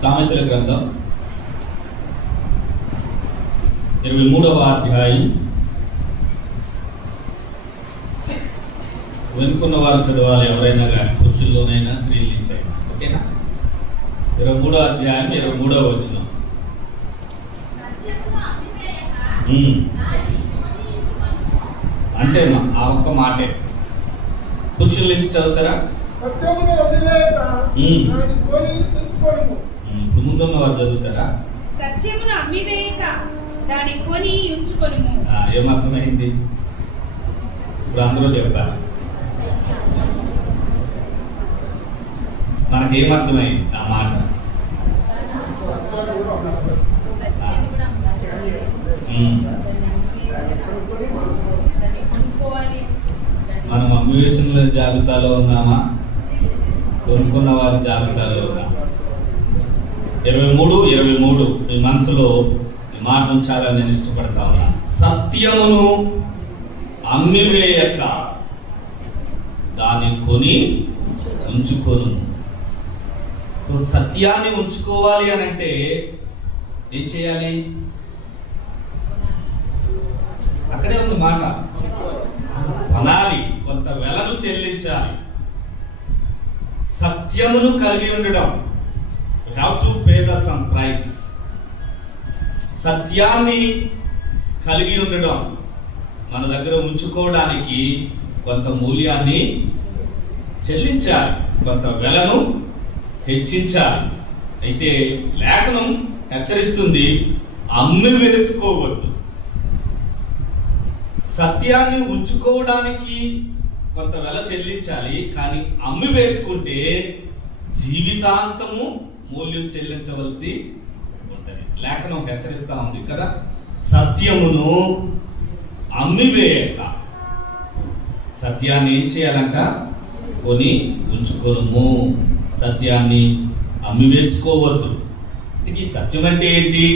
సామెతల గ్రంథం 23వ అధ్యాయం. వెనుకున్న వారు చదవాలి, ఎవరైనా కానీ, పురుషుల్లోనైనా స్త్రీల నుంచి అయినా. ఓకేనా? 23వ అధ్యాయం 23వ వచనం. అంతే, ఆ ఒక్క మాటే. పురుషుల నుంచి చదువుతారా? ఇప్పుడు ముందున్న వారు చదువుతారా? సత్యమును అమ్మివేయక దాని కొని ఉంచుకొనుము. ఏమర్థమైంది? ఇప్పుడు అందరూ చెప్పారు. మనకేమర్థమైంది ఆ మాట? మనం అమ్మివేషన్ల జాబితాలో ఉన్నామా, కొనుక్కున్న వారి జాబితాలో ఉన్నామా? 23 మీ మనసులో ఈ మాట ఉంచాలని నేను ఇష్టపడతా ఉన్నా. సత్యమును అమ్మివేయక దాన్ని కొని ఉంచుకొను. సో సత్యాన్ని ఉంచుకోవాలి అని అంటే ఏం చేయాలి? అక్కడే ఉంది మాట. కొనాలి, కొంత వెలను చెల్లించాలి. సత్యమును కలిగి ఉండడం, you have to pay the some price. సత్యాన్ని కలిగి ఉండడం, మన దగ్గర ఉంచుకోవడానికి కొంత మూల్యాన్ని చెల్లించాలి, కొంత వెలను హెచ్చించాలి. అయితే లేఖనం హెచ్చరిస్తుంది, అమ్మి వేసుకోవద్దు. సత్యాన్ని ఉంచుకోవడానికి కొంత వెల చెల్లించాలి, కానీ అమ్మి వేసుకుంటే జీవితాంతము మూల్యం చెల్లించవలసి ఉంటుంది. లేఖనం హెచ్చరిస్తా ఉంది కదా. సత్యమును అమ్మివేయక, సత్యాన్ని ఏం చేయాలంట? కొని ఉంచుకొనుము. సత్యాన్ని అమ్మివేసుకోవద్దు. ఈ సత్యం అంటే ఏంటి?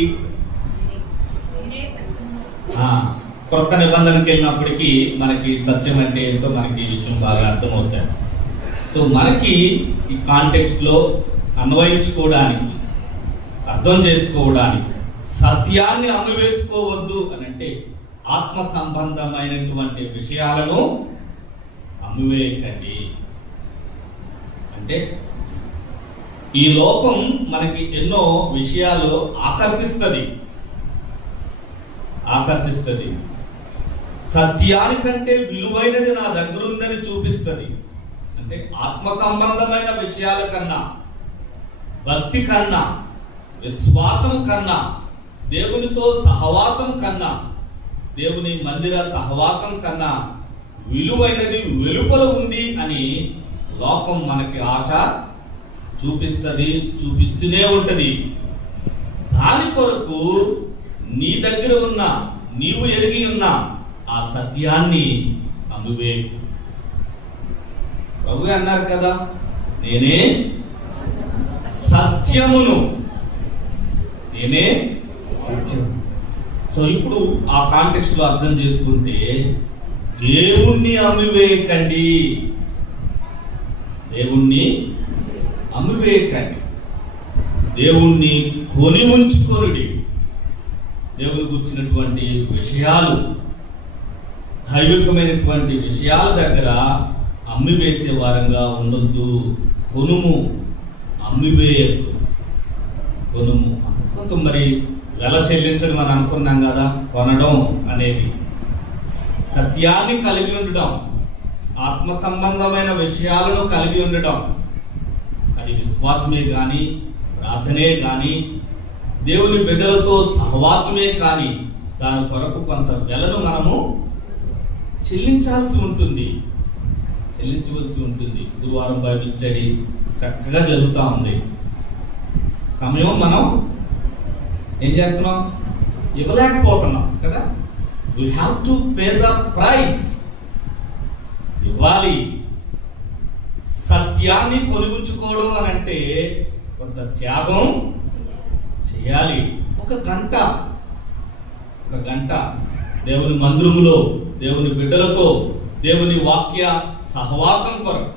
కొత్త నిబంధనకి వెళ్ళినప్పటికీ మనకి సత్యం అంటే ఏంటో మనకి ఈ విషయం బాగా అర్థమవుతాయి. సో మనకి ఈ కాంటెక్స్ట్లో అన్వయించుకోవడానికి, అర్థం చేసుకోవడానికి, సత్యాన్ని అమ్మివేసుకోవద్దు అని అంటే ఆత్మ సంబంధమైనటువంటి విషయాలను అమ్మివేయకండి. అంటే ఈ లోకం మనకి ఎన్నో విషయాలు ఆకర్షిస్తుంది. సత్యానికంటే విలువైనది నా దగ్గర ఉందని చూపిస్తుంది. అంటే ఆత్మ సంబంధమైన విషయాల కన్నా, భక్తి కన్నా, విశ్వాసం కన్నా, దేవునితో సహవాసం కన్నా, దేవుని మందిర సహవాసం కన్నా విలువైనది వెలుపల ఉంది అని లోకం మనకి ఆశ చూపిస్తుంది, చూపిస్తూనే ఉంటుంది. దాని కొరకు నీ దగ్గర ఉన్న, నీవు ఎరిగి ఉన్న ఆ సత్యాన్ని అమ్మివేయకు. ప్రభు అన్నారు కదా, నేనే సత్యమును, నేనే సత్యం. సో ఇప్పుడు ఆ కాంటెక్స్ట్లో అర్థం చేసుకుంటే, దేవుణ్ణి అమ్మివేయకండి, దేవుణ్ణి అమ్మివేయకండి, దేవుణ్ణి కొని ఉంచుకొనుడి. దేవుని గురించినటువంటి విషయాలు, దైవికమైనటువంటి విషయాల దగ్గర అమ్మివేసే వారంగా ఉండొద్దు. కొనుము, అమ్మివేయకు. కొనుము. కొంత మరి వెల చెల్లించడం అని అనుకున్నాం కదా. కొనడం అనేది సత్యాన్ని కలిగి ఉండడం, ఆత్మ సంబంధమైన విషయాలను కలిగి ఉండడం. అది విశ్వాసమే కానీ, ప్రార్థనే కానీ, దేవుని బిడ్డలతో సహవాసమే కానీ, దాని కొరకు కొంత వెలను మనము చెల్లించవలసి ఉంటుంది. గురువారం బైబిల్ స్టడీ చక్కగా జరుగుతూ ఉంది. సమయం మనం ఏం చేస్తున్నాం? ఇవ్వలేకపోతున్నాం కదా. We have to pay the price. ఇవ్వాలి. సత్యాన్ని కొని ఉంచుకోవడం అని అంటే కొంత త్యాగం చేయాలి. ఒక గంట దేవుని మందిరములో, దేవుని బిడ్డలతో, దేవుని వాక్య సహవాసం కొరకు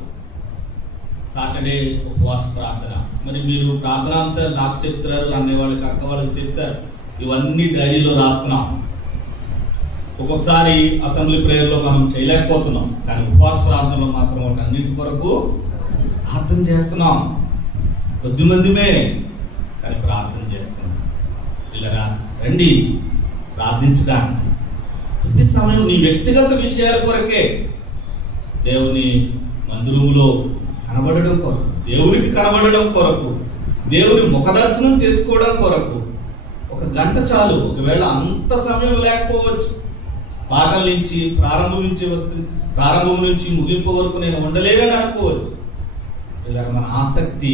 సాటర్డే ఉపవాస ప్రార్థన. మరి మీరు ప్రార్థనాంశాలు నాకు చెప్తారు, అనేవాళ్ళకి అక్క వాళ్ళకి చెప్తారు, ఇవన్నీ డైరీలో రాస్తున్నాం. ఒక్కొక్కసారి అసెంబ్లీ ప్రేయర్లో మనం చేయలేకపోతున్నాం, కానీ ఉపవాస ప్రార్థనలో మాత్రం వాటి అన్నింటి కొరకు ప్రార్థన చేస్తున్నాం. కొద్దిమందిమే కానీ ప్రార్థన చేస్తున్నాం. పిల్లరా రండి ప్రార్థించడానికి. కొద్ది సమయం నీ వ్యక్తిగత విషయాల కొరకే, దేవుని మందిరంలో కనబడడం కొరకు, దేవునికి కనబడడం కొరకు, దేవుని ముఖదర్శనం చేసుకోవడం కొరకు 1 గంట చాలు. ఒకవేళ అంత సమయం లేకపోవచ్చు, పాటల నుంచి ప్రారంభం నుంచి ముగింపు వరకు నేను ఉండలేనని అనుకోవచ్చు. ఇలా మన ఆసక్తి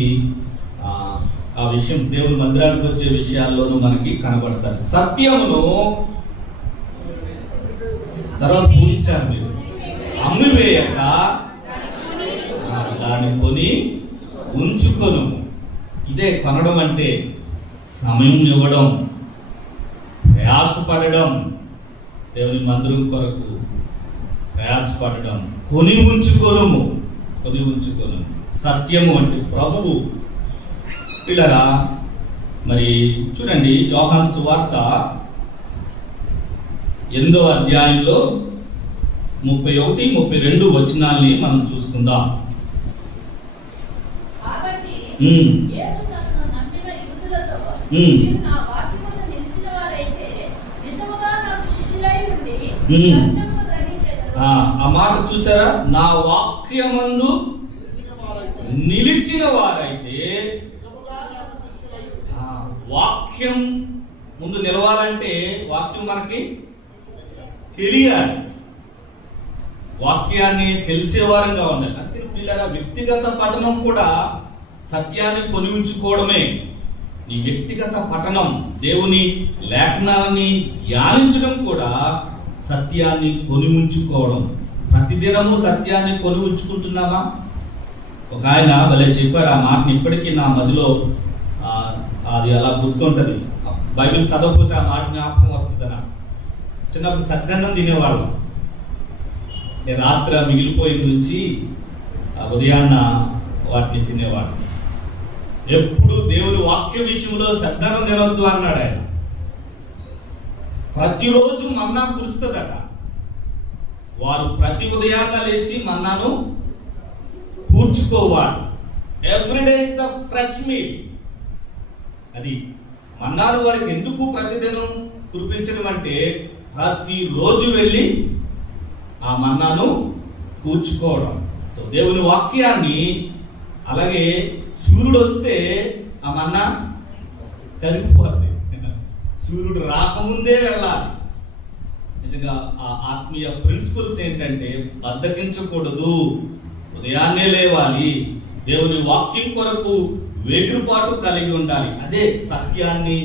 ఆ విషయం దేవుని మందిరానికి వచ్చే విషయాల్లోనూ మనకి కనబడతారు. సత్యమును తర్వాత పూజించారు మీరు, అమ్మివేయక దాన్ని కొని ఉంచుకొను. ఇదే కొనడం అంటే, సమయం ఇవ్వడం, ప్రయాసపడడం, దేవుని మందిరం కొరకు ప్రయాసపడడం. కొని ఉంచుకొను. సత్యము అంటే ప్రభువు. పిల్లరా మరి చూడండి, యోహాను సువార్త 8వ అధ్యాయంలో 31, 32 వచనాల్ని మనం చూసుకుందాం. ఆ మాట చూసారా? నా వాక్యమందు నిలిచిన వారైతే. వాక్యం ముందు నిలవాలంటే వాక్యం మనకి తెలియాలి, వాక్యాన్ని తెలిసేవారంగా ఉండాలి. అందుకని పిల్లల వ్యక్తిగత పఠనం కూడా సత్యాన్ని కొని ఉంచుకోవడమే. నీ వ్యక్తిగత పఠనం, దేవుని లేఖనాన్ని ధ్యానించడం కూడా సత్యాన్ని కొని ఉంచుకోవడం. ప్రతిదినము సత్యాన్ని కొని ఉంచుకుంటున్నామా? ఒక ఆయన భలే చెప్పాడు ఆ మాటని, ఇప్పటికీ నా మదిలో అది అలా గుర్తుంటుంది. బైబిల్ చదవకపోతే ఆ మాట జ్ఞాపకం వస్తుంది. నాకు చిన్నప్పుడు సద్దన్నం తినేవాళ్ళం. నేను రాత్రి మిగిలిపోయిన నుంచి ఉదయాన్న వాటిని తినేవాడు. ఎప్పుడు దేవుని వాక్య విషయంలో సద్దన్నం తినొద్దు అన్నాడు ఆయన. ప్రతిరోజు మన్నా కురుస్తుందట. వారు ప్రతి ఉదయాన్న లేచి మన్నాను కూర్చుకోవాలి. Everyday is the fresh meal. అది మన్నాను వారికి ఎందుకు ప్రతిదినం కురిపించడం అంటే, ప్రతిరోజు వెళ్ళి ఆ మన్నాను కూర్చుకోవడం. సో దేవుని వాక్యాన్ని, అలాగే సూర్యుడు వస్తే ఆ మన్నా కరిగిపోద్ది. సూర్యుడు రాకముందే వెళ్ళాలి. నిజంగా ఆ ఆత్మీయ ప్రిన్సిపల్స్ ఏంటంటే, బద్ధకించకూడదు, ఉదయాన్నే లేవాలి, దేవుని వాక్యం కొరకు వేగుపాటు కలిగి ఉండాలి. అదే సత్యాన్ని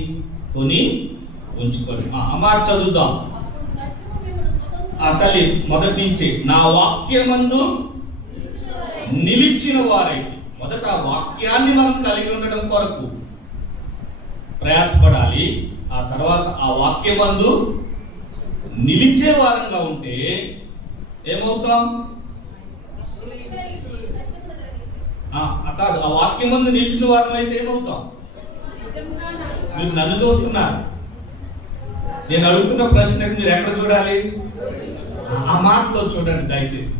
కొని ఉంచుకోండి. ఆ మాట చదువుదాం. ఆ తల్లి మొదటి నుంచి, నా వాక్యమందు నిలిచిన వారైతే. మొదట ఆ వాక్యాన్ని మనం కలిగి ఉండడం కొరకు ప్రయాసపడాలి. ఆ తర్వాత ఆ వాక్యమందు నిలిచే వారంగా ఉంటే ఏమవుతాం? కాదు, ఆ వాక్యం ముందు నిలిచిన వారం అయితే ఏమవుతాం? మీరు నన్ను చూస్తున్నారు, నేను అడుగుతున్న ప్రశ్నకు మీరు ఎక్కడ చూడాలి? ఆ మాటలో చూడండి దయచేసి.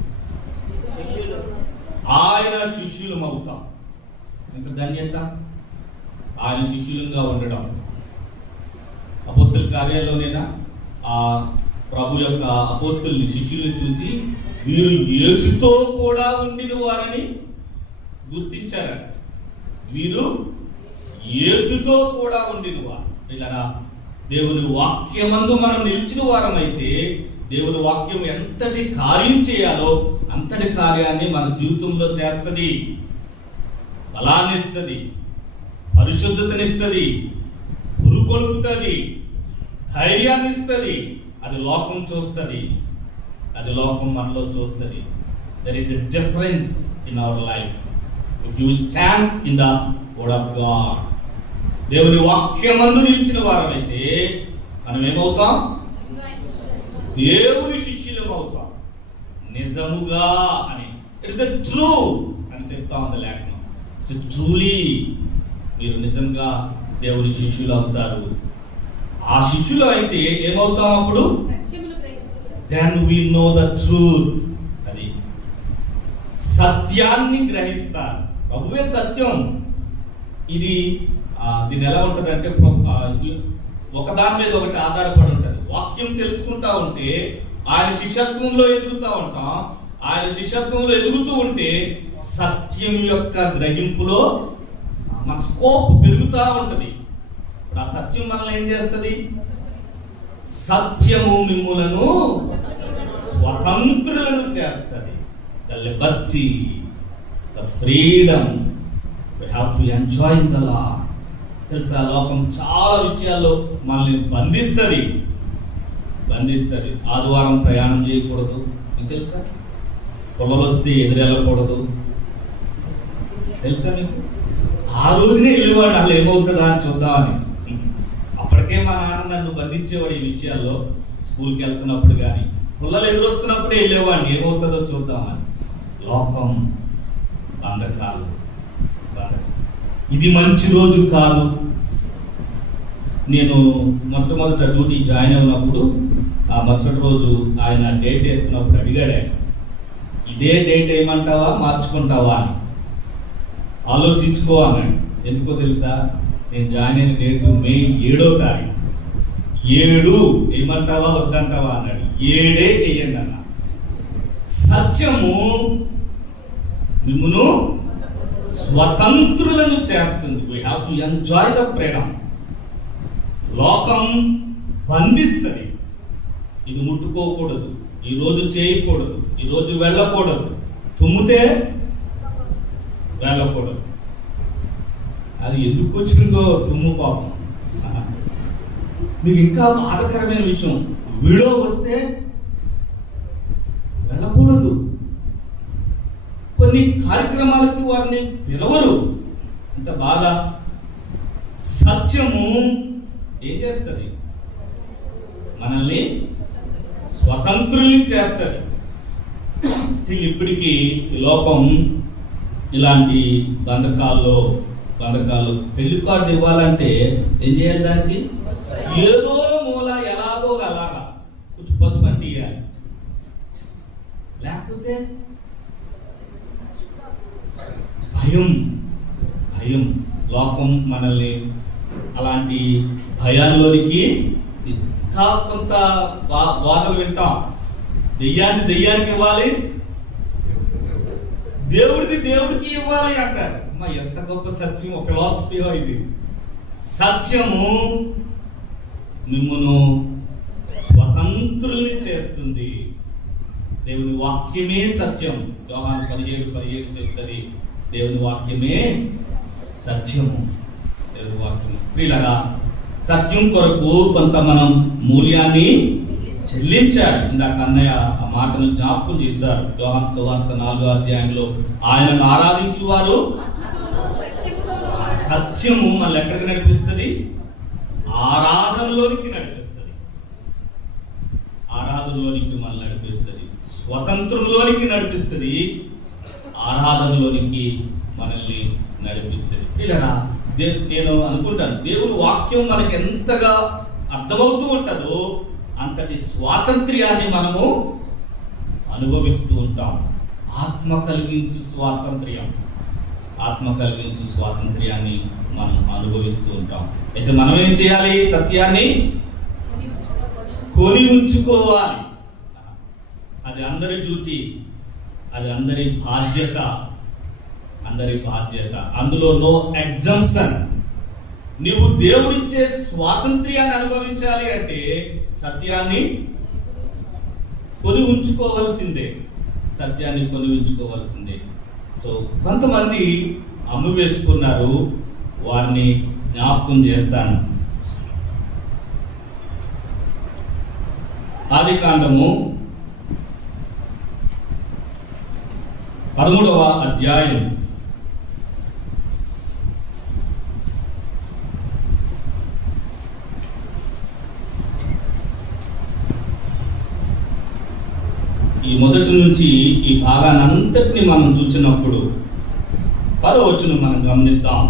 ఆయన శిష్యులం అవుతాం. ఎంత ధన్యత ఆయన శిష్యులంగా ఉండడం. అపోస్తల కార్యాల్లోనైనా ఆ ప్రభు యొక్క అపోస్తలుని శిష్యులను చూసి వీరు యేసుతో కూడా ఉండిన వారని గుర్తించారు. వీరు యేసుతో కూడా ఉండిన వారు. ఇలా దేవుని వాక్యమందు మనం నిలిచిన వారం అయితే, దేవుని వాక్యం ఎంతటి కార్యం చేయాలో అంతటి కార్యాన్ని మన జీవితంలో చేస్తుంది. బలాన్ని ఇస్తుంది, పరిశుద్ధతనిస్తుంది, పురుకొల్పుతుంది, ధైర్యాన్ని ఇస్తుంది. అది లోకం చూస్తుంది, అది లోకం మనలో చూస్తుంది. There is a difference in our life if you stand in the word of God. దేవుని వాక్యమందు నిలిచిన వారమైతే మనం ఏమవుతాం? దేవుని శిష్యులం అవుతాం. నిజముగా అని, ఇట్స్ ఎ ట్రూ అని చెప్పి చెప్తా ఉంది లేఖనం. ట్రూలీ మీరు నిజంగా దేవుని శిష్యులు అవుతారు. ఆ శిష్యులు అయితే ఏమవుతాం అప్పుడు? సత్యమును గ్రహిస్తారు. Then we know the truth. అది సత్యాన్ని గ్రహిస్తారు. ప్రభువే సత్యం. ఇది దీని ఎలా ఉంటుంది అంటే ఒకదాని మీద ఒకటి ఆధారపడి ఉంటుంది. వాక్యం తెలుసుకుంటా ఉంటే ఆయన శిష్యత్వంలో ఎదుగుతూ ఉంటాం. ఆయన శిష్యత్వంలో ఎదుగుతూ ఉంటే సత్యం యొక్క గ్రహింపులో మన స్కోప్ పెరుగుతూ ఉంటుంది. ఆ సత్యం మనల్ని ఏం చేస్తుంది? సత్యము మిమ్ములను స్వతంత్రులను చేస్తుంది. The Liberty, the freedom we have to enjoy in the Lord. తెలుసా, లోకం చాలా విషయాల్లో మనల్ని బంధిస్తుంది. ఆదివారం ప్రయాణం చేయకూడదు, మీకు తెలుసా? పొలాలు వస్తే ఎదురెళ్ళకూడదు, తెలుసా మీకు? ఆ రోజునే వెళ్ళేవాడు, వాళ్ళు ఏమవుతుందా అని చూద్దామని. అప్పటికే మా నాన్న నన్ను బంధించేవాడు ఈ విషయాల్లో. స్కూల్కి వెళ్తున్నప్పుడు కానీ పొలాలు ఎదురొస్తున్నప్పుడే వెళ్ళేవాడిని, ఏమవుతుందో చూద్దామని. లోకం, బంధకాలు. ఇది మంచి రోజు కాదు. నేను మొట్టమొదట డ్యూటీ జాయిన్ అయినప్పుడు ఆ మరుసటి రోజు ఆయన డేట్ వేస్తున్నప్పుడు అడిగాడు ఆయన, ఇదే డేట్ ఏమంటావా మార్చుకుంటావా అని. ఆలోచించుకో అన్నాడు. ఎందుకో తెలుసా? నేను జాయిన్ అయిన డేటు మే 7వ తారీఖు. 7 ఏమంటావా వద్దంటావా అన్నాడు. 7 వేయండి అన్న. సత్యము మిమ్మును స్వతంత్రులను చేస్తుంది. We have to enjoy the freedom. లోకం బంధిస్తుంది. ఇది ముట్టుకోకూడదు, ఈరోజు చేయకూడదు, ఈరోజు వెళ్ళకూడదు, తుమ్మితే వెళ్ళకూడదు. అది ఎందుకు వచ్చిందో తుమ్ము పాపం. మీకు ఇంకా బాధకరమైన విషయం, వీడియో వస్తే వెళ్ళకూడదు. కొన్ని కార్యక్రమాలకు వారిని పిలవరు. ఎంత బాధ. సత్యము ఏం చేస్తుంది? మనల్ని స్వతంత్రుల్ని చేస్తుంది. స్టిల్ ఇప్పటికీ ఈ లోకం ఇలాంటి బంధకాలు పెళ్లి కార్డు ఇవ్వాలంటే ఏం చేయాలి? దానికి ఏదో మూల ఎలాగో అలాగా కొంచెం పసుపు అంటే ఇవ్వాలి. లేకపోతే భయం. లోకం మనల్ని అలాంటి భయాల్లోనికి ఇంకా కొంత బాధలు వింటాం. దెయ్యానికి ఇవ్వాలి, దేవుడికి ఇవ్వాలి అంటారు. అమ్మా, ఎంత గొప్ప సత్యం! ఒక ఫిలాసఫీయో ఇది. సత్యము మిమ్మును స్వతంత్రుల్ని చేస్తుంది. దేవుని వాక్యమే సత్యం. యోహాను 17:17 చెప్తుంది, దేవుని వాక్యమే సత్యము. దేవుని వాక్యము. ప్రియులారా, సత్యం కొరకు కొంత మనం మూల్యాన్ని చెల్లించాడు. ఇందాక అన్నయ్య ఆ మాటను జ్ఞాపకం చేశారు. యోహాను సువార్త 4వ అధ్యాయంలో ఆయనను ఆరాధించువారు సత్యము మనల్ని ఎక్కడికి నడిపిస్తుంది? ఆరాధనలోనికి నడిపిస్తుంది. మనల్ని నడిపిస్తుంది. స్వతంత్రంలోనికి నడిపిస్తుంది. ఆరాధనలోనికి మనల్ని నడిపిస్తుంది. ఇలా నేను అనుకుంటాను, దేవుని వాక్యం మనకి ఎంతగా అర్థమవుతూ ఉంటుందో అంతటి స్వాతంత్ర్యాన్ని మనము అనుభవిస్తూ ఉంటాం. ఆత్మ కలిగించు స్వాతంత్ర్యాన్ని మనం అనుభవిస్తూ ఉంటాం. అయితే మనం ఏం చేయాలి? సత్యాన్ని కొని ఉంచుకోవాలి. అది అందరి డ్యూటీ, అది అందరి బాధ్యత. అందులో నో ఎగ్జంప్షన్. నీవు దేవుడిచ్చే స్వాతంత్ర్యాన్ని అనుభవించాలి అంటే సత్యాన్ని కొని ఉంచుకోవలసిందే. సో కొంతమంది అమ్ము వేసుకున్నారు, వారిని జ్ఞాపకం చేస్తాను. ఆదికాండము 13వ అధ్యాయం 1 నుంచి ఈ భాగాన్ని అంతటిని మనం చూసినప్పుడు 10వ మనం గమనిద్దాం.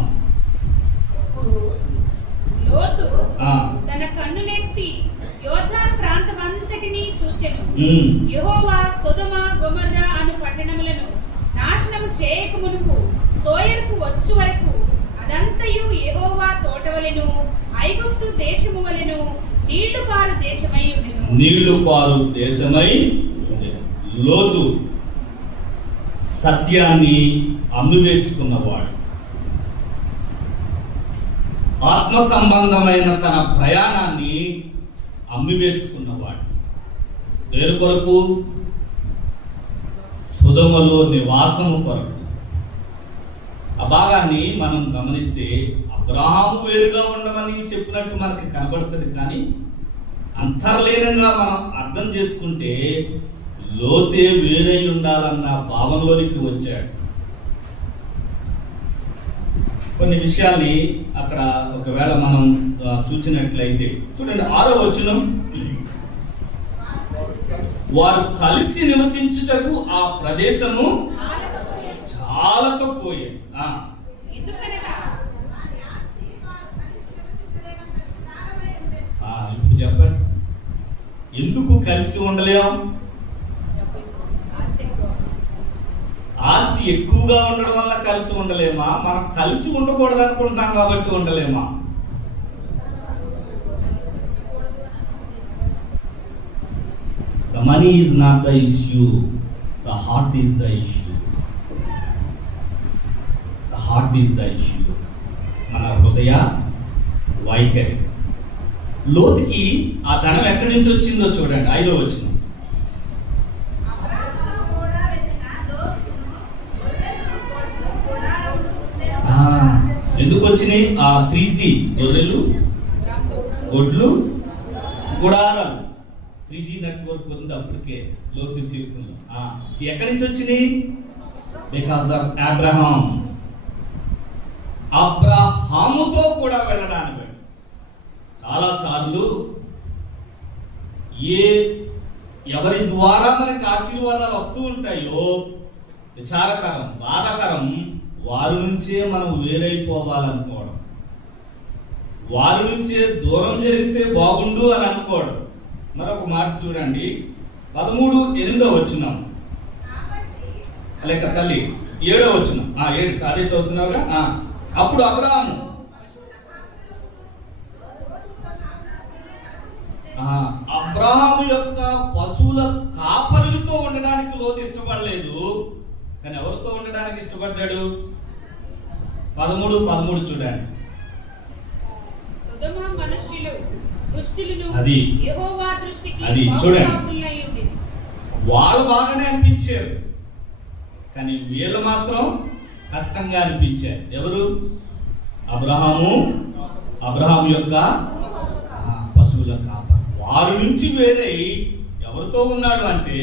లోతు తన కన్నులెత్తి యోర్దాను ప్రాంతమంతటిని చూచెను. యెహోవా సొదొమ గొమొర్రా అను పట్టణములను నాశనము చేయక మునుపు సోయరుకు వచ్చు వరకు అదంతయు యెహోవా తోటవలెను ఐగుప్తు దేశము వలెను నీళ్లు పారు దేశమై ఉండెను. లోతు సత్యాన్ని అమ్మివేసుకున్నవాడు. ఆత్మ సంబంధమైన తన ప్రయాణాన్ని అమ్మివేసుకున్నవాడు. దేని కొరకు? సొదొమలో నివాసము కొరకు. ఆ భాగాన్ని మనం గమనిస్తే అబ్రహాము వేరుగా ఉండమని చెప్పినట్టు మనకి కనబడుతుంది, కానీ అంతర్లీనంగా మనం అర్థం చేసుకుంటే లోతే వేరై ఉండాలన్న భావంలోనికి వచ్చాడు. కొన్ని విషయాల్ని అక్కడ ఒకవేళ మనం చూసినట్లయితే చూడండి, 6వ వచనం, వారు కలిసి నివసించుటకు ఆ ప్రదేశము చాలకపోయే. ఇప్పుడు చెప్పండి, ఎందుకు కలిసి ఉండలేం? ఆస్తి ఎక్కువగా ఉండడం వల్ల కలిసి ఉండలేమా? మనం కలిసి ఉండకూడదు అనుకుంటాం కాబట్టి ఉండలేమా? The money is not the issue, the heart is the issue. The heart is the issue. మన హృదయ వైఖరి. లోతుకి ఆ ధనం ఎక్కడి నుంచి వచ్చిందో చూడండి, 5వ వచనం. ఎందుకు వచ్చినాయి? ఆ 3C, గొర్రెలు, గొడ్లు, గుడారాలు. 3G నెట్వర్క్ ఉంది అప్పటికే లోతు జీవితంలో. ఎక్కడి నుంచి వచ్చినాయి? బికాస్ ఆఫ్ అబ్రహాముతో కూడా వెళ్ళడానికి. చాలాసార్లు ఎవరి ద్వారా మనకి ఆశీర్వాదాలు వస్తూ ఉంటాయో విచారకరం, బాధాకరం, వారి నుంచే మనం వేరైపోవాలనుకోవడం, వారి నుంచే దూరం జరిగితే బాగుండు అని అనుకోవడం. మరొక మాట చూడండి, 13:8 వచనం, లేక తల్లి 7వ వచనం. 7 అదే చదువుతున్నావుగా. అప్పుడు అబ్రహాము యొక్క పశువుల కాపరులతో ఉండడానికి లోతు ఇష్టపడలేదు, కానీ ఎవరితో ఉండడానికి ఇష్టపడ్డాడు? 13 చూడండి. అది చూడండి, వాళ్ళు బాగానే అనిపించారు, కానీ వీళ్ళు మాత్రం కష్టంగా అనిపించారు. ఎవరు? అబ్రహాము యొక్క పశువుల కాపరి. వారి నుంచి వేరే ఎవరితో ఉన్నాడు అంటే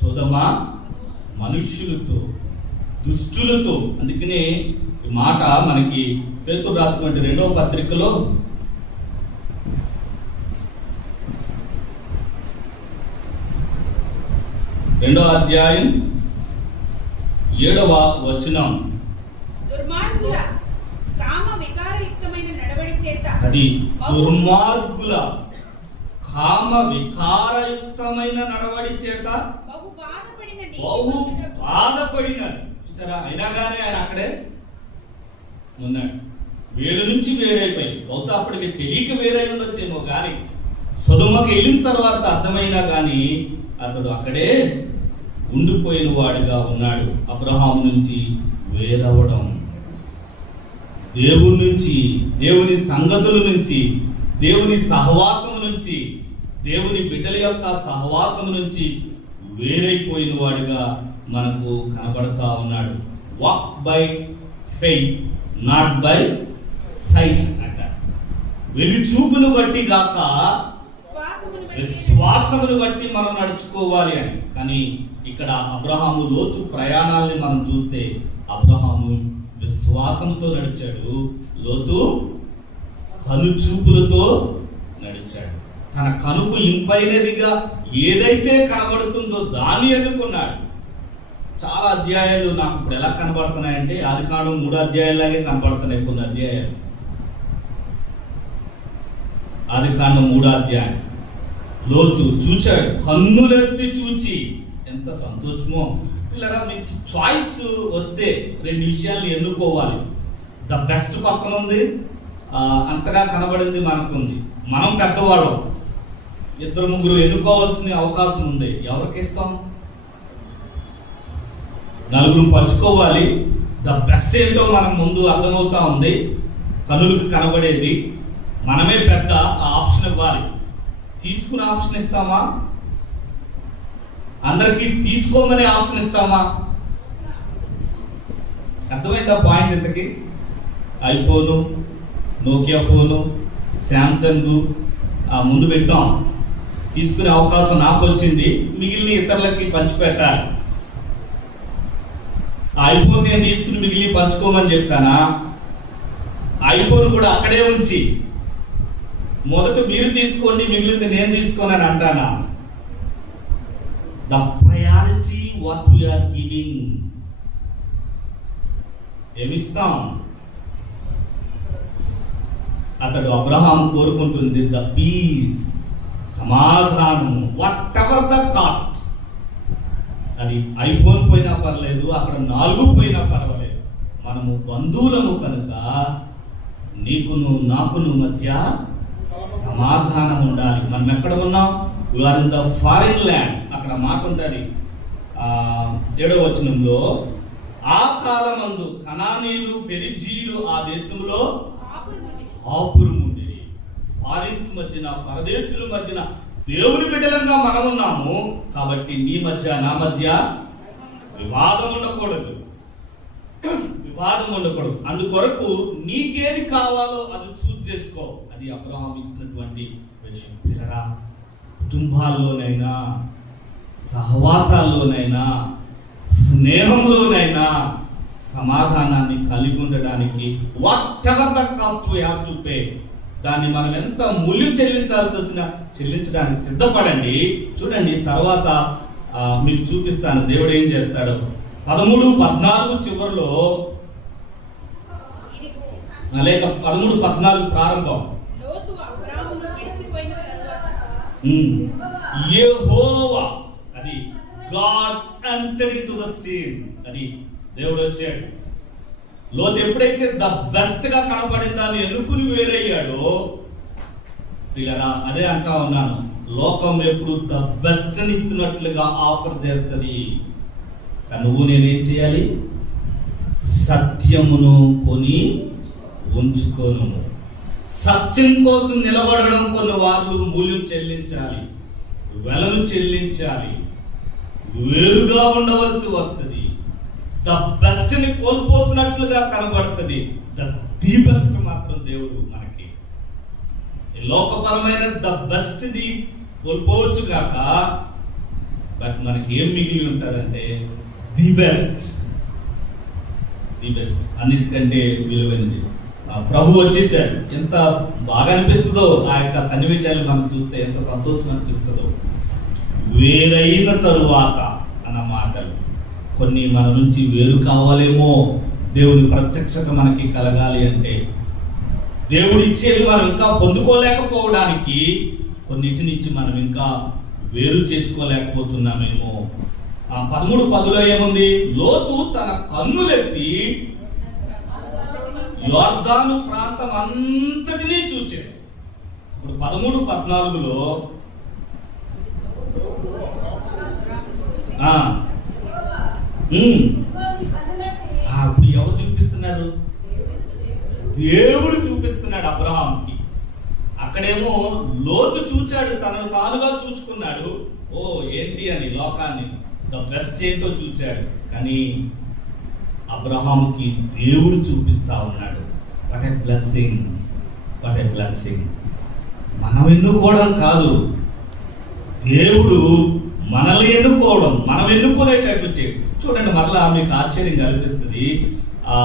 సొదొమ మనుష్యులతో, దుష్టులతో. అందుకనే ఈ మాట మనకి పేతురు రాసినటువంటి 2వ పత్రికలో 2వ అధ్యాయం 7వ వచనం, అది దుర్మార్గుల కామ వికారయుక్తమైన నడవడి చేత బహు బాధపడిన. చూసారా? అయినా కానీ ఆయన అక్కడే ఉన్నాడు. వేరు నుంచి వేరైపోయి, బహుశా అప్పటికి తెలియక వేరై ఉండొచ్చేమో, కానీ సొదొమకి వెళ్ళిన తర్వాత అర్థమైనా కానీ అతడు అక్కడే ఉండిపోయిన వాడిగా ఉన్నాడు. అబ్రహాము నుంచి వేరవడం, దేవుని నుంచి, దేవుని సంగతుల నుంచి, దేవుని సహవాసం నుంచి, దేవుని బిడ్డల యొక్క సహవాసం నుంచి వేరైపోయిన వాడిగా మనకు కనబడతా ఉన్నాడు. Walk by faith, not by sight అంట. వెలుచూపును బట్టి గాక విశ్వాసమును బట్టి మనం నడుచుకోవాలి అని. కానీ ఇక్కడ అబ్రహాము లోతు ప్రయాణాలని మనం చూస్తే అబ్రహాము విశ్వాసంతో నడిచాడు, లోతు కనుచూపులతో నడిచాడు. తన కనుకు ఇంపైనదిగా ఏదైతే కనబడుతుందో దాన్ని ఎన్నుకున్నాడు. చాలా అధ్యాయాలు నాకు ఇప్పుడు ఎలా కనబడుతున్నాయంటే ఆదికాండం 3 అధ్యాయాలాగే కనబడుతున్నాయి కొన్ని అధ్యాయాలు. ఆదికాండం 3 అధ్యాయం. లోతు చూచాడు, కన్నులెత్తి చూచి, ఎంత సంతోషమో. ఇలా మీకు చాయిస్ వస్తే 2 విషయాలను ఎన్నుకోవాలి. ద బెస్ట్ పక్కన ఉంది, అంతగా కనబడింది మనకుంది. మనం పెద్దవాళ్ళం, 2-3 ఎన్నుకోవాల్సిన అవకాశం ఉంది. ఎవరికి ఇస్తాం? 4 పంచుకోవాలి. ద బెస్ట్ ఏంటో మనకు ముందు అర్థమవుతా ఉంది. కనులకు కనబడేది మనమే పెద్ద, ఆ ఆప్షన్ ఇవ్వాలి. తీసుకునే ఆప్షన్ ఇస్తామా? అందరికీ తీసుకోమనే ఆప్షన్ ఇస్తామా? అర్థమైందా పాయింట్? ఇంతకి ఐఫోను, నోకియా ఫోను, శాంసంగ్ ముందు పెట్టాం. తీసుకునే అవకాశం నాకు వచ్చింది, మిగిలిన ఇతరులకి పంచిపెట్టాలి. ఐఫోన్ నేను తీసుకుని మిగిలిన పంచుకోమని చెప్తానా? ఐఫోన్ కూడా అక్కడే ఉంచి మొదట మీరు తీసుకోండి, మిగిలింది నేను తీసుకోనని అంటానా? The priority what we are giving. ఏమిస్తాం? అతడు అబ్రహాం కోరుకుంటుంది ద పీస్, సమాధానము, వాట్ ఎవర్ ద కాస్ట్. అది ఐఫోన్ పోయినా పర్లేదు, అక్కడ 4 పోయినా పర్వాలేదు. మనము బంధువులము కనుక నీకును నాకును మధ్య సమాధానం ఉండాలి. మనం ఎక్కడ ఉన్నాం? We are in the foreign land. అక్కడ మాట ఉంటుంది 7వ వచనంలో, ఆ కాలమందు కనానీయులు పెరిజీలు ఆ దేశంలో ఆపురుముండిరి. ఫారిన్స్ మధ్యన, పరదేశుల మధ్యన దేవుని బిడ్డలంగా మనం ఉన్నాము. కాబట్టి నీ మధ్య నా మధ్య వివాదం ఉండకూడదు, వివాదం ఉండకూడదు. అందుకొరకు నీకేది కావాలో అది చూస్ చేసుకో. అది అబ్రహాం ఇచ్చినటువంటి విషయం. పిల్లరా, కుటుంబాల్లోనైనా, సహవాసాల్లోనైనా, స్నేహంలోనైనా సమాధానాన్ని కలిగి ఉండడానికి what ever the cost we have to pay, దాన్ని మనం ఎంత మూల్యం చెల్లించాల్సి వచ్చినా చెల్లించడానికి సిద్ధపడండి. చూడండి, తర్వాత మీకు చూపిస్తాను దేవుడు ఏం చేస్తాడో. 13-14 చివరిలో, లేక 13-14 ప్రారంభం. యెహోవా, అది God entered into the scene. అది దేవుడు వచ్చాడు. లోతు ఎప్పుడైతే ద బెస్ట్ గా కనపడిన దాన్ని ఎన్నుకుని వేరయ్యాడో, పిల్లరా, అదే అంటా ఉన్నాను, లోకం ఎప్పుడు ద బెస్ట్ ని ఇచ్చినట్లుగా ఆఫర్ చేస్తుంది. నువ్వు నేనేం చేయాలి? సత్యమును కొని ఉంచుకోను. సత్యం కోసం నిలబడడం కొన్ని వాళ్ళు మూల్యం చెల్లించాలి, వెలను చెల్లించాలి, వేరుగా ఉండవలసి వస్తుంది. ద బెస్ట్ ని కోల్పోతున్నట్లుగా కనబడుతుంది. ది బెస్ట్ మాత్రం దేవుడు మనకి, లోకపరమైన ద బెస్ట్ ది కోల్పోవచ్చు కాక, బట్ మనకి ఏం మిగిలి ఉంటారంటే ది బెస్ట్. ది బెస్ట్ అన్నిటికంటే విలువైనది. ప్రభు వచ్చేసాడు. ఎంత బాగా అనిపిస్తుందో ఆ యొక్క సన్నివేశాలు మనం చూస్తే, ఎంత సంతోషం అనిపిస్తుందో. వేరైన తరువాత అన్న మాటలు కొన్ని మన నుంచి వేరు కావాలేమో. దేవుని ప్రత్యక్షత మనకి కలగాలి అంటే, దేవుడు ఇచ్చేది మనం ఇంకా పొందుకోలేకపోవడానికి కొన్నిటినిచ్చి మనం ఇంకా వేరు చేసుకోలేకపోతున్నామేమో. 13-10లో ఏముంది? లోతు తన కన్నులెత్తి యోర్దాను ప్రాంతం అంతటినీ చూచాడు. ఇప్పుడు 13-14లో ఇప్పుడు ఎవరు చూపిస్తున్నారు? దేవుడు చూపిస్తున్నాడు అబ్రహాంకి. అక్కడేమో లోతు చూచాడు, తనను తానుగా చూచుకున్నాడు. ఓ ఏంటి అని లోకాన్ని, ద బెస్ట్ ఏంటో చూచాడు. కానీ అబ్రహాంకి దేవుడు చూపిస్తా ఉన్నాడు. What a blessing, what a blessing. మనం ఎన్నుకోవడం కాదు, దేవుడు మనల్ని ఎన్నుకోవడం, మనం ఎన్నుకోలేటట్లు చేయడు. చూడండి, మరలా మీకు ఆశ్చర్యం కల్పిస్తుంది. ఆ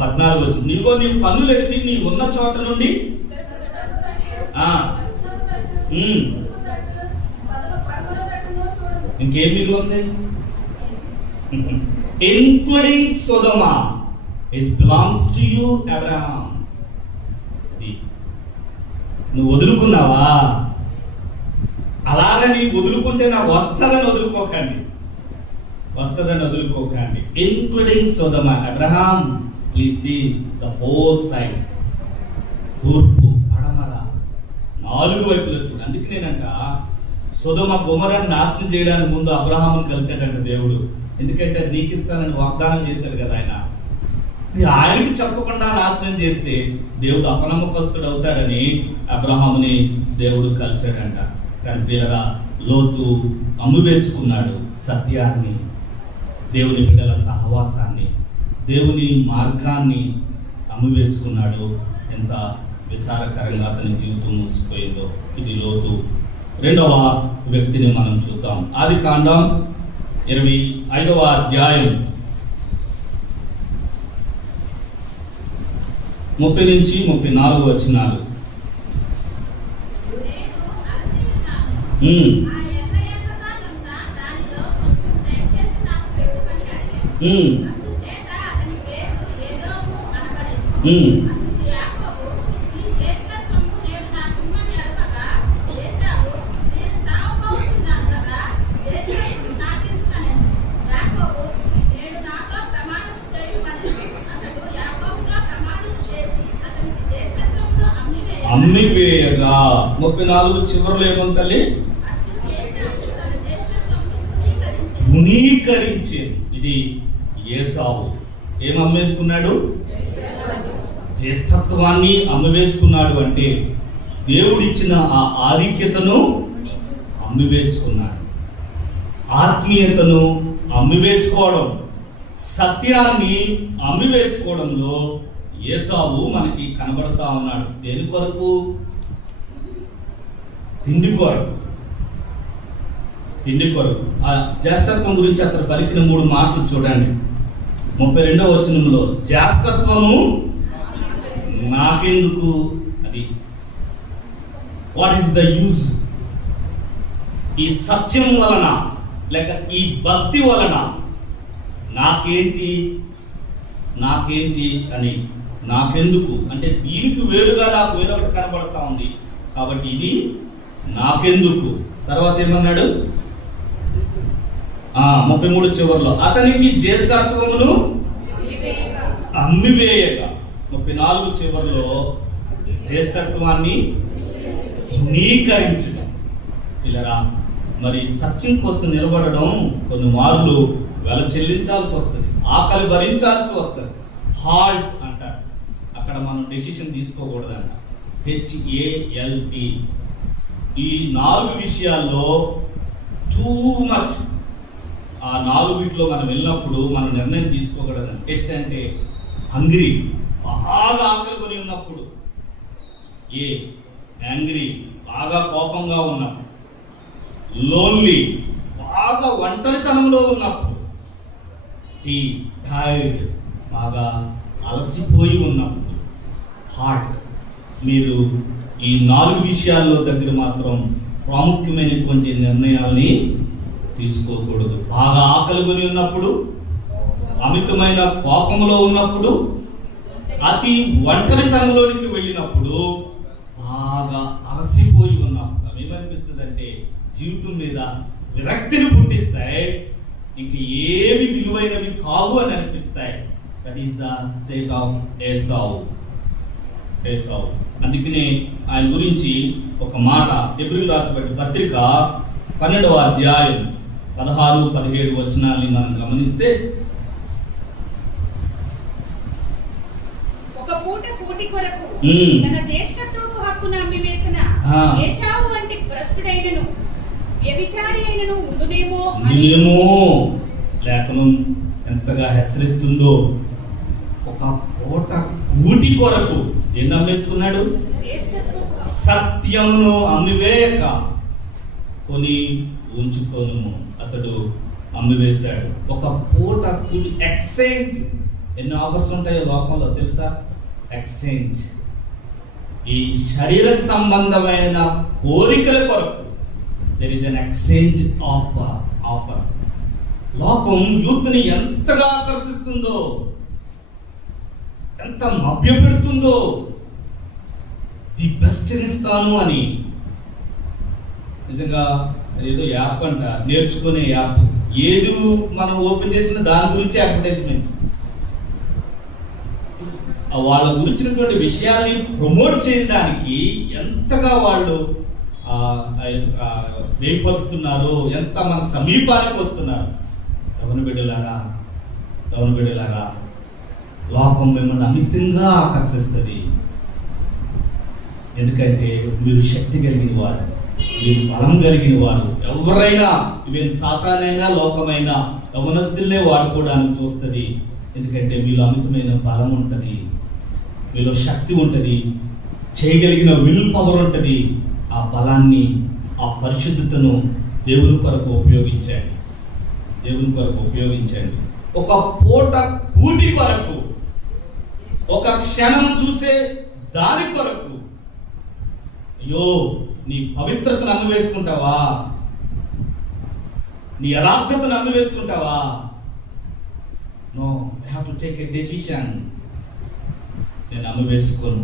14 వచ్చి, నీవు కన్నులెత్తి నీ ఉన్న చోట నుండి ఇంకేం మిగిలి ఉంది? including Sodom, it belongs to you, Abraham. నువ్వు వదులుకున్నావా? అలాగని వదులుకుంటే నాకు వస్తుందని వదులుకోకండి. ఇంక్లూడింగ్ సోదమ, Abraham, please see the four sides, తూర్పు పడమర 4 వైపులా చూడు. అందుకే నేనంట సొదొమ గొమొర్రాను నాశనం చేయడానికి ముందు అబ్రహామును కలిసాడంట దేవుడు. ఎందుకంటే నీకు ఇస్తానని వాగ్దానం చేశాడు కదా ఆయన. ఆయనకి చెప్పకుండా నాశనం చేస్తే దేవుడు అపనమ్మకస్తుడు అవుతాడని అబ్రహాముని దేవుడు కలిశాడంట. కానీ ప్రియరా, లోతు అమ్మువేసుకున్నాడు సత్యాన్ని, దేవుని బిడ్డల సహవాసాన్ని, దేవుని మార్గాన్ని అమ్మువేసుకున్నాడు. ఎంత విచారకరంగా అతని జీవితం ముగిసిపోయిందో. ఇది లోతు. 2వ వ్యక్తిని మనం చూద్దాం. ఆదికాండం 25వ అధ్యాయం 30 నుంచి 34 వచనాలు. అమ్మివేయగా 34 చివరిలో ఏమో తల్లి తృణీకరించి. ఇది ఏసావు ఏం అమ్మేసుకున్నాడు? జ్యేష్ఠత్వాన్ని అమ్మివేసుకున్నాడు. అంటే దేవుడిచ్చిన ఆ ఆధిక్యతను అమ్మివేసుకున్నాడు, ఆత్మీయతను అమ్మివేసుకోవడం, సత్యాన్ని అమ్మివేసుకోవడంలో ఏసావు మనకి కనబడతా ఉన్నాడు. దేని కొరకు? తిండి కొరకు. ఆ జ్యేష్ఠత్వం గురించి అతను పలికిన 3 మాటలు చూడండి. 32వ వచనంలో జ్యేష్ఠత్వము నాకెందుకు? అది వాట్ ఈస్ ద యూజ్? ఈ సత్యం వలన లేక ఈ భక్తి వలన నాకేంటి అని, నాకెందుకు అంటే దీనికి వేరుగా నాకు వేరొకటి కనబడతా ఉంది కాబట్టి ఇది నాకెందుకు. తర్వాత ఏమన్నాడు? 33 చివరిలో అతనికి జ్యేష్ఠత్వమును అమ్మివేయగా. 34 చివరిలో జ్యేష్ఠత్వాన్ని తృణీకరించడం. పిల్లరా, మరి సత్యం కోసం నిలబడడం కొన్ని మార్లు వెల చెల్లించాల్సి వస్తుంది, ఆకలి భరించాల్సి వస్తుంది. హాల్ట్ అంటారు. అక్కడ మనం డెసిషన్ తీసుకోకూడదంట. HALT. ఈ 4 విషయాల్లో టూ మచ్, ఆ 4 వీటిలో మనం వెళ్ళినప్పుడు మనం నిర్ణయం తీసుకోకూడదండి. H అంటే హంగ్రీ, బాగా ఆకలి కొని ఉన్నప్పుడు. A యాంగ్రీ, బాగా కోపంగా ఉన్నప్పుడు. లోన్లీ, బాగా ఒంటరితనంలో ఉన్నప్పుడు. T టైర్డ్, బాగా అలసిపోయి ఉన్నప్పుడు. హార్ట్. మీరు ఈ 4 విషయాల్లో దగ్గర మాత్రం ప్రాముఖ్యమైనటువంటి నిర్ణయాల్ని తీసుకోకూడదు. బాగా ఆకలి కొని ఉన్నప్పుడు, అమితమైన కోపంలో ఉన్నప్పుడు, అతి ఒంటరితనంలోనికి వెళ్ళినప్పుడు, బాగా అలసిపోయి ఉన్నప్పుడు. అవి ఏమనిపిస్తుంది అంటే జీవితం మీద విరక్తిని పుట్టిస్తాయి, ఇంక ఏవి విలువైనవి కావు అని అనిపిస్తాయి. That is the state of Esau. అందుకనే ఆయన గురించి ఒక మాట హెబ్రీయులకు రాసిన పత్రిక 12వ అధ్యాయం 16-17 వచనాల్ని మనం గమనిస్తే, ఒక పూట కూటి కొరకు తన జ్యేష్ఠత్వపు హక్కును అమ్మివేసిన ఏశావు వంటి భ్రష్టుడైనను వ్యభిచారి అయినను ఉండునేమో లేఖనం ఎంతగా హెచ్చరిస్తుందో. ఒక పూట కూటి కొరకు ఎన్ని అమ్మేసుకున్నాడు? సత్యమును అమ్మివేయక కొని ఉంచుకోను. అతడు అమ్మివేశాడు. ఒక పూట కూటి. ఎక్స్చేంజ్. ఎన్ని ఆఫర్స్ ఉంటాయో లోకంలో తెలుసా? ఎక్స్చేంజ్. ఈ శరీర సంబంధమైన కోరికల కొరకు there is an exchange offer. లోకం యూత్ని ఎంతగా ఆకర్షిస్తుందో, ఎంత మభ్యపెడుతుందో. ది బెస్ట్ ఇస్తాను అని. నిజంగా ఏదో యాప్ అంట, నేర్చుకునే యాప్. ఏది మనం ఓపెన్ చేసిన దాని గురించి అడ్వర్టైజ్మెంట్. వాళ్ళ గురించినటువంటి విషయాన్ని ప్రమోట్ చేయడానికి ఎంతగా వాళ్ళు వేయపరుస్తున్నారు, ఎంత మన సమీపానికి వస్తున్నారు. యవ్వన బిడ్డలారా, లోకం మిమ్మల్ని అమితంగా ఆకర్షిస్తుంది. ఎందుకంటే మీరు శక్తి కలిగిన వారు, మీరు బలం కలిగిన వారు. ఎవరైనా, ఈవెన్ సాతానైనా లోకమైనా యవ్వనస్తులనే వాడుకోవడానికి చూస్తుంది. ఎందుకంటే మీలో అమితమైన బలం ఉంటుంది, మీలో శక్తి ఉంటుంది, చేయగలిగిన విల్ పవర్ ఉంటుంది. ఆ బలాన్ని, ఆ పరిశుద్ధతను దేవుని కొరకు ఉపయోగించండి. ఒక పూట కూటి కొరకు, ఒక క్షణం చూసే దాని కొరకు. అయ్యో, నీ పవిత్రతను అమ్మివేసుకుంటావా? నీ యథార్థతను అమ్మివేసుకుంటావా? No, I have to take a decision. నేను అమ్మివేసుకోను.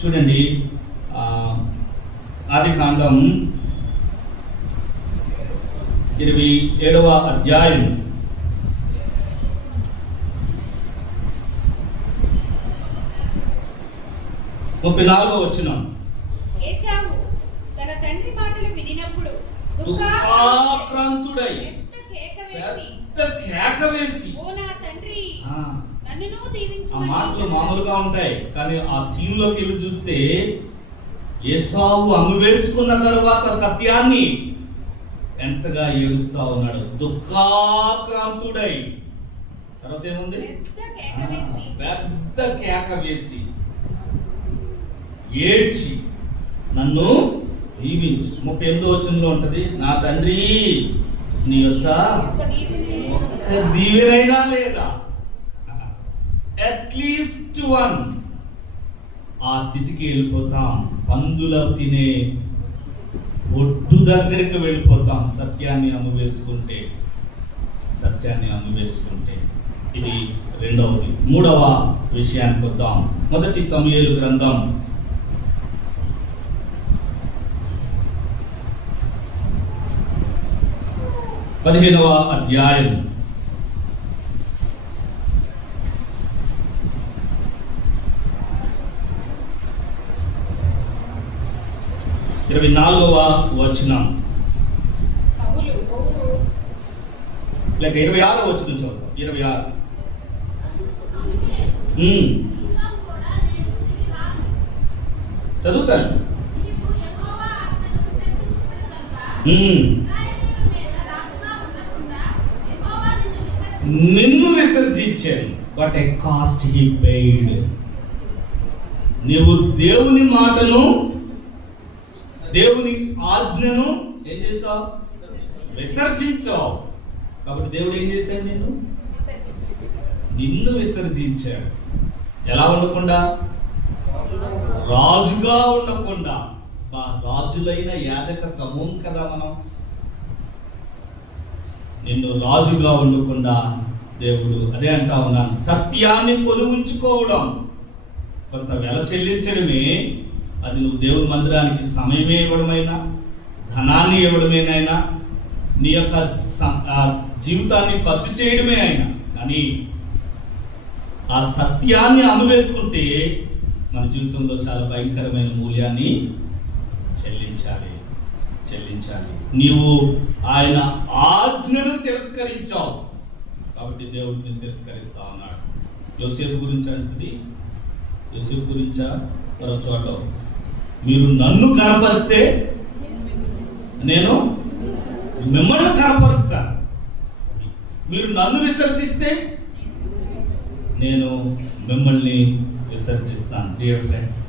చూడండి, ఆదికాండం 27వ అధ్యాయం 34వ వచనం. ఏశావు తన తండ్రి మాటలు వినినప్పుడు దుఃఖాక్రాంతుడై పెద్ద కేక వేసి, ఓ నా తండ్రి, నన్నును ఆ దీవించు. మాటలు మామూలుగా ఉంటాయి, కానీ ఆ సీన్ లోకి వెళ్ళి చూస్తే ఏసావు అమ్మివేసుకున్న తర్వాత సత్యాన్ని ఎంతగా ఏడుస్తా ఉన్నాడు. దుఃఖాక్రాంతుడై. తర్వాత ఏముంది? పెద్ద కేక వేసి ఏడ్చి, నన్ను దీవించు. 38వ వచనంలో ఉంటది, నా తండ్రి, నీ యొద్ద ఒక్క దీవెనైనా లేదా? At least one. ఆ స్థితికి వెళ్ళిపోతాం. పందుల తినే ఒడ్డు దగ్గరికి వెళ్ళిపోతాం సత్యాన్ని అమ్మివేసుకుంటే. ఇది రెండవది. మూడవ విషయానికి వద్దాం. 1 సమూయేలు గ్రంథం 15వ అధ్యాయం 24వ వచనం, లేక 26వ వచనం చూద్దాం. 26. చదువుతాను. నిన్ను విసర్జించాను, but a cost he paid. నీవు దేవుని మాటను, దేవుని ఆజ్ఞను ఏం చేసావు? విసర్జించావు. కాబట్టి దేవుడు ఏం చేశాడు? నిన్ను విసర్జించాడు. ఎలా ఉండకుండా? రాజుగా ఉండకుండా. రాజులైన యాజక సమూహం కదా మనం. నిన్ను రాజుగా ఉండకుండా దేవుడు అదే అంటా ఉన్నాను, సత్యాన్ని కొలువుంచుకోవడం, కొంత వెల చెల్లించడమే. అది నువ్వు దేవుని మందిరానికి సమయమే ఇవ్వడమైనా, ధనాన్ని ఇవ్వడమేనైనా, నీ యొక్క జీవితాన్ని ఖర్చు చేయడమే అయినా, కానీ ఆ సత్యాన్ని అమ్మివేసుకుంటే మన జీవితంలో చాలా భయంకరమైన మూల్యాన్ని చెల్లించాలి. నీవు ఆయన ఆజ్ఞను తిరస్కరించావు కాబట్టి దేవుడిని తిరస్కరిస్తా ఉన్నాడు. యోసేపు గురించి అంటది, యోసేపు గురించా మరో చోట, మీరు నన్ను కనపరిస్తే నేను మిమ్మల్ని కనపరుస్తాను, మీరు నన్ను విసర్జిస్తే నేను మిమ్మల్ని విసర్జిస్తాను. డియర్ ఫ్రెండ్స్,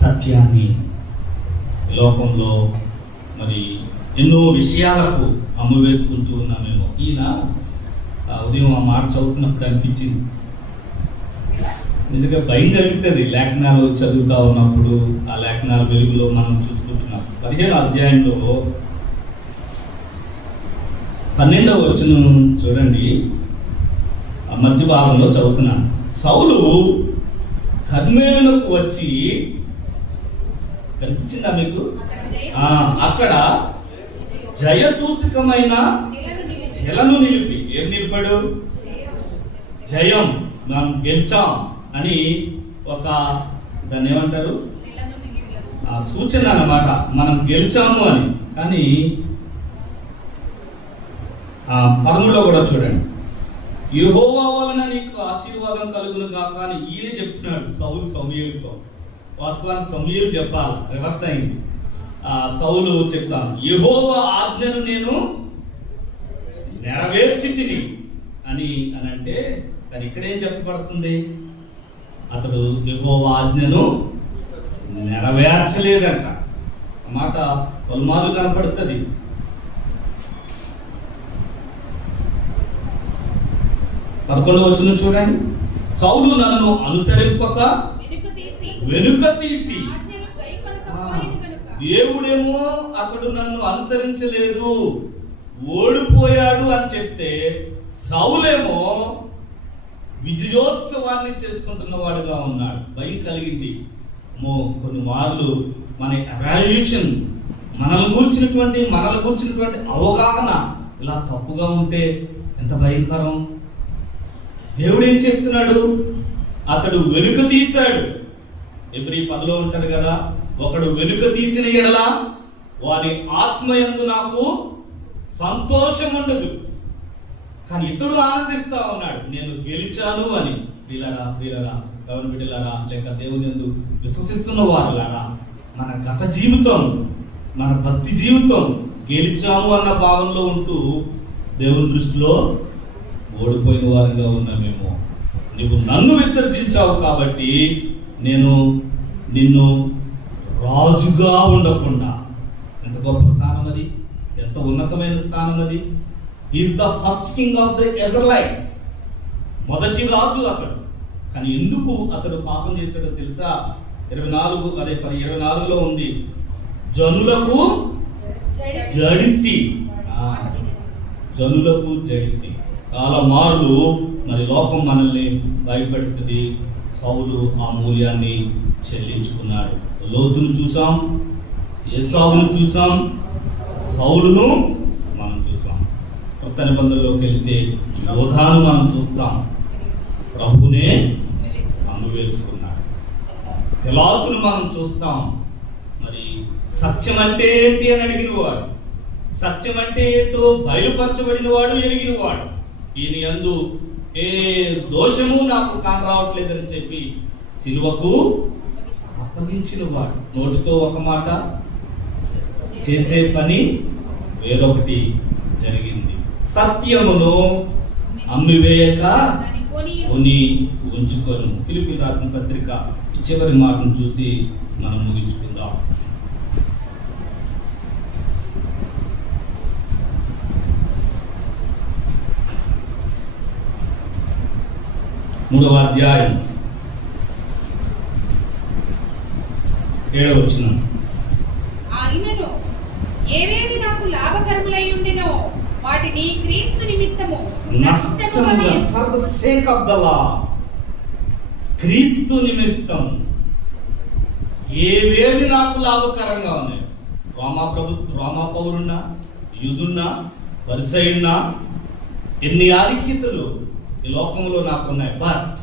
సత్యాన్ని లోకంలో మరి ఎన్నో విషయాలకు అమ్మివేసుకుంటూ ఉన్నామేమో. ఈయన ఉదయం ఆ మాట చదువుతున్నప్పుడు అనిపించింది, నిజంగా భయం కలుగుతుంది. లేఖనాలు చదువుతూ ఉన్నప్పుడు ఆ లేఖనాల వెలుగులో మనం చూసుకుంటున్నాం. 15వ అధ్యాయంలో 12వ వచనం చూడండి, ఆ మధ్య భాగంలో చదువుతున్నాను. సౌలు కర్మెలునకు వచ్చి, కనిపించిందా మీకు? అక్కడ జయసూచకమైన శిలను నిలిపి, ఏం నిలిపాడు? జయం, మనం గెలిచాం అని ఒక, దాన్ని ఏమంటారు, సూచన అన్నమాట, మనం గెలిచాము అని. కానీ 13లో కూడా చూడండి, యెహోవా వలన నీకు ఆశీర్వాదం కలుగును గాక అని ఈయన చెప్తున్నాడు సౌలు సమూయేలుతో. వాస్తవానికి సమూయేలు చెప్పాలి, రివర్స్ అయింది. సౌలు చెప్తాను, యెహోవా ఆజ్ఞను నేను నెరవేర్చితిని అని అంటే, కానీ ఇక్కడేం చెప్పబడుతుంది? అతడు యెహోవా ఆజ్ఞను నెరవేర్చలేదంట. అన్నమాట పలుమార్లు కనపడుతుంది. పదకొండవ వచనం చూడండి, సౌలు నన్ను అనుసరింపక వెనుక తీసి, దేవుడేమో అతడు నన్ను అనుసరించలేదు, ఓడిపోయాడు అని చెప్తే, సౌలేమో విజయోత్సవాన్ని చేసుకుంటున్న వాడుగా ఉన్నాడు. భయం కలిగింది. కొన్ని మార్లు మన ఎవాల్యుయేషన్, మనల్ని కూర్చున్నటువంటి అవగాహన ఇలా తప్పుగా ఉంటే ఎంత భయంకరం. దేవుడు ఏం చెప్తున్నాడు? అతడు వెనుక తీశాడు. ఎబ్రీ 10లో ఉంటది కదా, ఒకడు వెనుక తీసిన ఎడల వారి ఆత్మయందు నాకు సంతోషం ఉండదు. కానీ ఇతడు ఆనందిస్తా ఉన్నాడు, నేను గెలిచాను అని. ప్రియులరా, దేవుని బిడ్డలారా, లేక దేవుని యందు విశ్వసిస్తున్న వారులారా, మన గత జీవితం, మన భక్తి జీవితం గెలిచాము అన్న భావనలో ఉంటూ దేవుని దృష్టిలో ఓడిపోయిన వారిగా ఉన్నామేమో. నువ్వు నన్ను విసర్జించావు కాబట్టి నేను నిన్ను రాజుగా ఉండకుండా, ఎంత గొప్ప స్థానం అది, ఎంత ఉన్నతమైన స్థానం అది. Is the first king of the Israelites, మొదటి రాజు అతడు. కానీ ఎందుకు అతడు పాపం చేశాడో తెలుసా? 24లో ఉంది, జనులకు జడిసి. చాలా మార్లు మరి లోకం మనల్ని భయపెడుతుంది. సౌలు ఆ మూల్యాన్ని చెల్లించుకున్నాడు. లోతును చూసాం, ఏసావును చూసాం, సౌలును మనం చూసాం. కొత్త నిబంధనలోకి వెళితే యోధాను మనం చూస్తాం, ప్రభునే వేసుకున్నాడు. పిలాతును మనం చూస్తాం, మరి సత్యం అంటే ఏంటి అని అడిగినవాడు, సత్యం అంటే ఏంటో బయలుపరచబడిన వాడు, ఎరిగినవాడు. ఈయన యందు ఏ దోషము నాకు కానరావట్లేదని చెప్పి సిలువకు అప్పగించిన వాడు. నోటితో ఒక మాట, చేసే పని వేరొకటి జరిగింది. సత్యమును అమ్మివేయక కొని ఉంచుకొను. ఫిలిప్పీయులకు రాసిన పత్రిక చివరి మాటను చూసి మనం ముగించుకుందాం. మూడవ అధ్యాయం 7వ వచనం, ఆయనను ఏవేవి నాకు లాభకరములై ఉండెనో వాటిని క్రీస్తు నిమిత్తము నష్టముగా, for the sake of the law, క్రీస్తు నిమిత్తం ఏవేవి నాకు లాభకరంగా ఉన్నాయి. రోమా పౌరున్నా, యూదున్నా, పరిసయ్యున్నా, ఎన్ని ఆధిక్యతలు ఈ లోకంలో నాకు ఉన్నాయి. But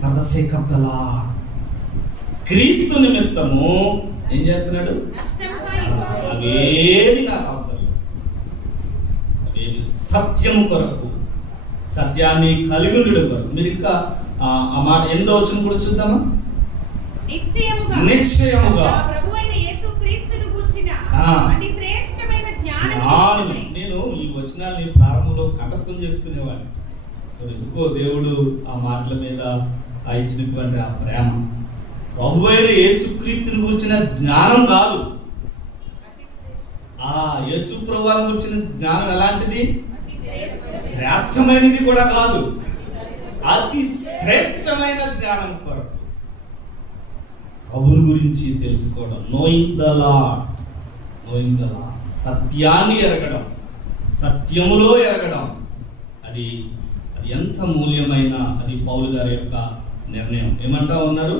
for the sake of the law, క్రీస్తు నిమిత్తము ఏం చేస్తున్నాడు? అవేవి నాకు అవసరం, అవేవి సత్యము కొరకు, సత్యాన్ని కలిగి ఉండడం కొరకు. మీరు ఇంకా ఆ మాట 8వ వచనం కూడా చూద్దామా? నిశ్చయముగా నేను ఈ వచనాల్ని ప్రారంభంలో కంఠస్థం చేసుకునేవాడిని. ఎందుకో దేవుడు ఆ మాటల మీద ఇచ్చినటువంటి ఆ ప్రేమ, ప్రభువైన యేసుక్రీస్తుని గురించిన జ్ఞానం కాదు, ఆ యేసు ప్రభువుని గురించిన జ్ఞానం ఎలాంటిది? శ్రేష్టమైనది కూడా కాదు, అతి శ్రేష్టమైన జ్ఞానం కొరకు ప్రభువుని గురించి తెలుసుకోవడం. నోయింగ్ ద లార్డ్, సత్యాన్ని ఎరగడం, సత్యములో ఎరగడం, అది అది ఎంత మూల్యమైన, అది పౌలు గారి యొక్క నిర్ణయం. ఏమంటా ఉన్నారు?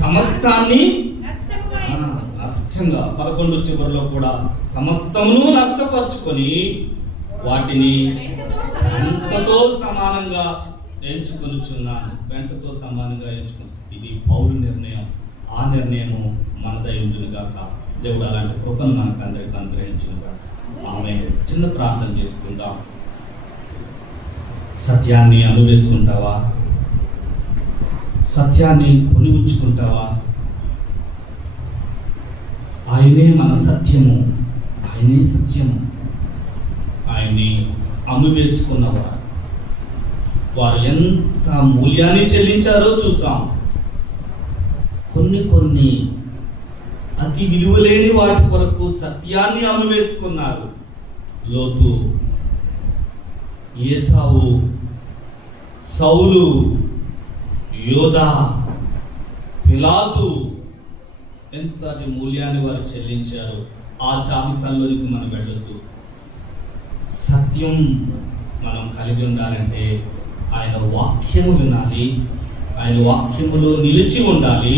సమస్తాన్ని నష్టంగా 11 చివరిలో కూడా సమస్తమును నష్టపరుచుకొని వాటిని వెంటతో సమానంగా ఎంచుకొనుచున్నాను. వెంటతో సమానంగా ఎంచుకుని, ఇది పౌలు నిర్ణయం. ఆ నిర్ణయము మనదై ఉండును గాక. దేవుడు అలాంటి కృపను మనకు అందరికీ అనుగ్రహించును గాక. ఆమె చిన్న ప్రార్థన చేసుకుందాం. సత్యాన్ని అనువేసుకుంటావా? సత్యాన్ని కొని ఉంచుకుంటావా? ఆయనే మన సత్యము, ఆయనే సత్యము. ఆయన్ని అమ్మివేసుకున్నవారు, వారు ఎంత మూల్యాన్ని చెల్లించారో చూసాం. కొన్ని అతి విలువలేని వాటి కొరకు సత్యాన్ని అమ్మివేసుకున్నారు. లోతు, ఏసావు, సౌలు, యోధా, పిలాతు, ఎంతటి మూల్యాన్ని వారు చెల్లించారు. ఆ జాబితాల్లోనికి మనం వెళ్ళొద్దు. సత్యం మనం కలిగి ఉండాలంటే ఆయన వాక్యము వినాలి, ఆయన వాక్యములో నిలిచి ఉండాలి.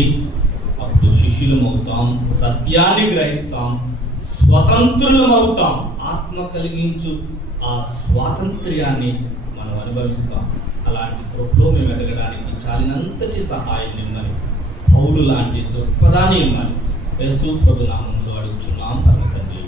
అప్పుడు శిష్యులం అవుతాం, సత్యాన్ని గ్రహిస్తాం, స్వతంత్రులం అవుతాం. ఆత్మ కలిగించు ఆ స్వాతంత్ర్యాన్ని మనం అనుభవిస్తాం. అలాంటి కృపలో మేము ఎదగడానికి చాలినంతటి సహాయం ఇమ్మని, పౌలు లాంటి దృక్పథాన్ని ఇమ్మని యేసు ప్రభు నామములో అడుగుచున్నాం పరమ తండ్రి.